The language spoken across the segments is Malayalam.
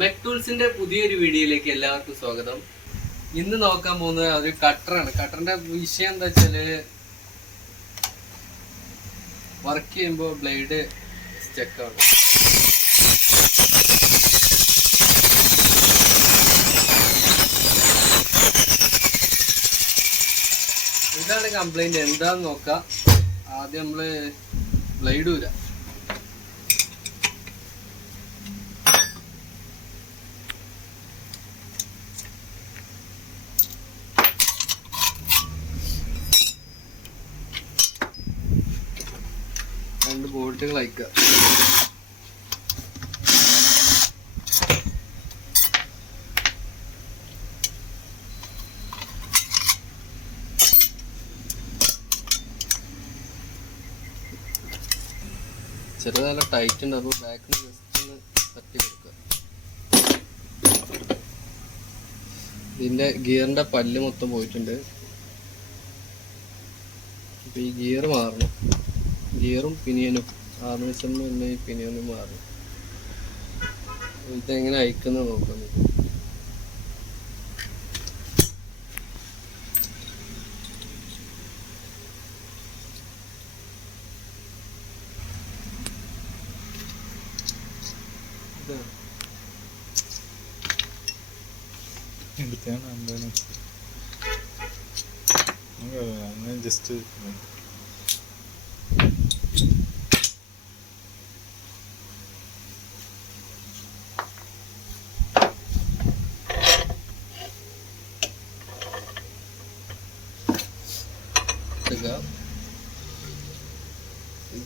മെക് ടൂൾസിന്റെ പുതിയൊരു വീഡിയോയിലേക്ക് എല്ലാവർക്കും സ്വാഗതം. ഇന്ന് നോക്കാൻ പോകുന്നത് ഒരു കട്ടറാണ്. കട്ടറിന്റെ വിഷയം എന്താ വെച്ചാല് വർക്ക് ചെയ്യുമ്പോൾ ബ്ലേഡ് സ്റ്റക്കാണ്. ഇതാണ് കംപ്ലൈന്റ്. എന്താന്ന് നോക്കാം. ആദ്യം നമ്മള് ബ്ലേഡ് ഊരാം. രണ്ട് ബോൾട്ടുകൾ അയക്കുക. ചെറുത് നല്ല ടൈറ്റ് ഉണ്ട്, അപ്പോൾ ബാക്കിൽ ജസ്റ്റ് ഒന്ന് തട്ടി കൊടുക്കുക. ഇതിന്റെ ഗിയറിന്റെ പല്ല് മൊത്തം പോയിട്ടുണ്ട്. അപ്പൊ ഈ ഗിയർ മാറണം. ഗിയറും പിനിയനും ആർമേച്ചറിനും പിന്നെ ഈ പിനിയനും മാറണം. ഇതെങ്ങനെ അയക്കുന്നത് നോക്കാം. ജസ്റ്റ്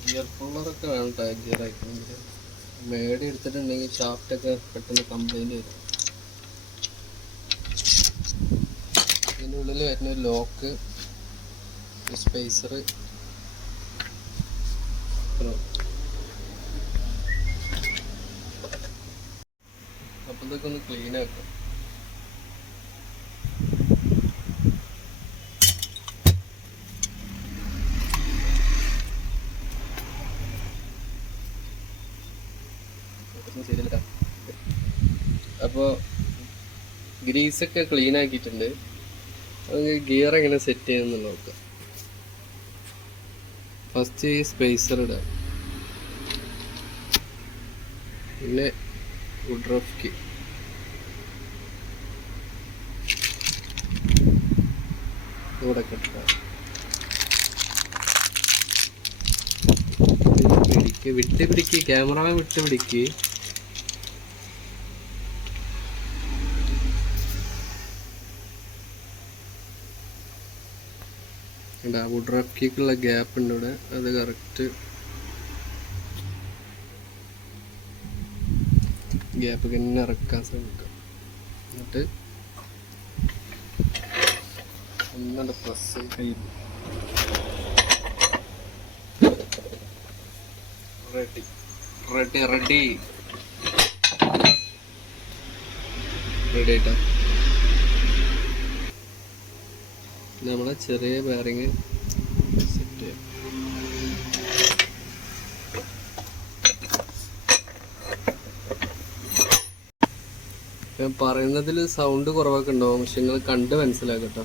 ഗിയർ പുള്ളറൊക്കെ വേണം. ഗിയർ അയക്കണമെങ്കിൽ മേടി എടുത്തിട്ടുണ്ടെങ്കിൽ ഷാഫ്റ്റൊക്കെ പെട്ടെന്ന് കംപ്ലൈൻറ്റ് വരും. ഇതിൻ്റെ ഉള്ളിൽ വരുന്ന ഒരു ലോക്ക്, സ്പേസർ, അപ്പോൾ ഇതൊക്കെ ഒന്ന് ക്ലീൻ ആക്കാം. അപ്പോൾ ഗ്രീസൊക്കെ ക്ലീൻ ആക്കിയിട്ടുണ്ട്. നമുക്ക് ഗിയർ എങ്ങനെ സെറ്റ് ചെയ്യുമെന്ന് നോക്കാം. ഫസ്റ്റ് ഈ സ്പേസർ ഇടാം, പിന്നെ വുഡ് റഫ് കീ, ഇവിടെ കെട്ടാം. വിട്ട് പിടിക്ക്, ക്യാമറ വിട്ട് പിടിക്ക്. വുഡ് റഫ് കീക്കുള്ള ഗ്യാപ്പ് ഉണ്ട് ഇവിടെ, അത് കറക്റ്റ് ഗ്യാപ്പ് തന്നെ ഇറക്കാൻ ശ്രമിക്കുക. എന്നിട്ട് ഒന്നുണ്ട് പ്രസ് ചെയ്ത് റെഡി റെഡി റെഡി റെഡി ആയിട്ടാ. നമ്മളെ ചെറിയ ബെയറിങ് സെറ്റ് ചെയ്യാം. ഞാൻ പറയുന്നതിൽ സൗണ്ട് കുറവൊക്കെ ഉണ്ടാവും, പക്ഷെ നിങ്ങൾ കണ്ട് മനസ്സിലാക്കട്ടോ.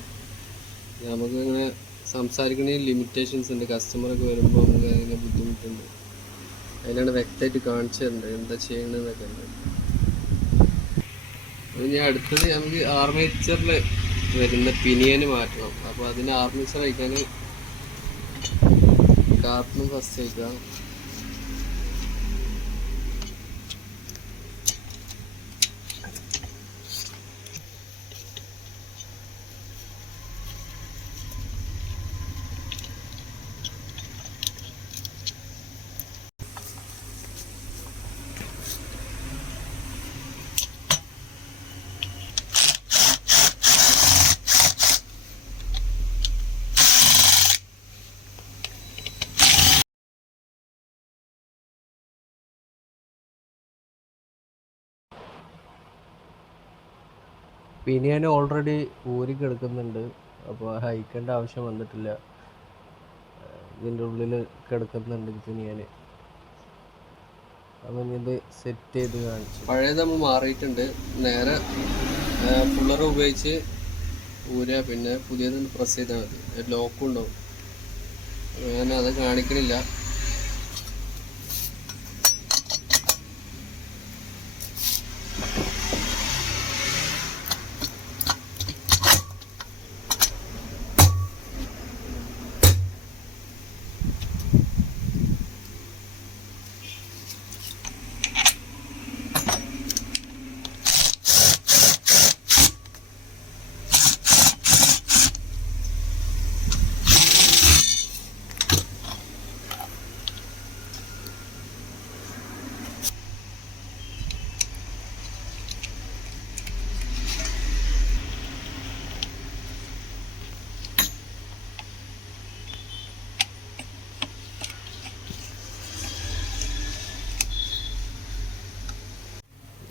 നമുക്ക് ഇങ്ങനെ സംസാരിക്കണ ലിമിറ്റേഷൻസ് ഉണ്ട്. കസ്റ്റമറൊക്കെ വരുമ്പോൾ നമുക്ക് അതിന് ബുദ്ധിമുട്ടുണ്ട്. അതിനാണ് വ്യക്തമായിട്ട് കാണിച്ചു തരേണ്ടത് എന്താ ചെയ്യണമെന്നൊക്കെ ഉണ്ട്. ഇനി അടുത്തത് നമുക്ക് ആർമേച്ചറിൽ വരുന്ന പിനിയന് മാറ്റണം. അപ്പോൾ അതിന് ആർമേച്ചർ അയക്കാൻ കാർട്ടൺ ഫസ്റ്റ് അയക്കാം. പിനിയൻ ഓൾറെഡി ഊരിക്കെടുക്കുന്നുണ്ട്, അപ്പോൾ ഹൈക്കേണ്ട ആവശ്യം വന്നിട്ടില്ല. ഇതിൻ്റെ ഉള്ളിൽ കിടക്കുന്നുണ്ട് പിനിയൻ. അപ്പം ഇത് സെറ്റ് ചെയ്ത് കാണിച്ചു. പഴയത് നമ്മൾ മാറിയിട്ടുണ്ട്. നേരെ ഫുള്ളർ ഉപയോഗിച്ച് ഊരുക, പിന്നെ പുതിയത് പ്രസ് ചെയ്താൽ മതി. ലോക്കും ഉണ്ടാവും. ഞാൻ അത് കാണിക്കണില്ല.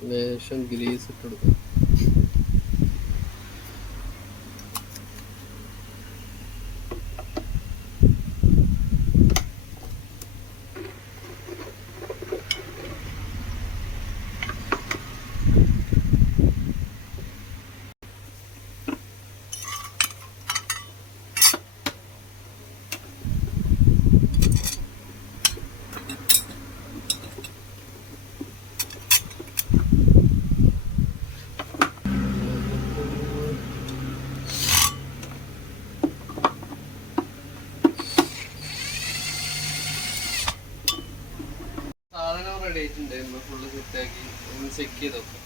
ലേശം ഗ്രീസ് ഇട്ട് കൊടുക്കാം. സാധനം റെഡി ആയിട്ടുണ്ട്. നമ്മൾ ഫുള്ള് സെറ്റാക്കി ഒന്ന് ചെക്ക് ചെയ്ത് നോക്കാം.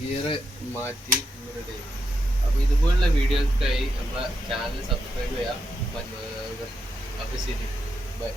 ഗിയർ മാറ്റി റെഡി ആയി. അപ്പോൾ ഇതുപോലുള്ള വീഡിയോകൾക്കായി നമ്മളെ ചാനൽ സബ്സ്ക്രൈബ് ചെയ്യാം. അപ്പോൾ ശരി, ബൈ.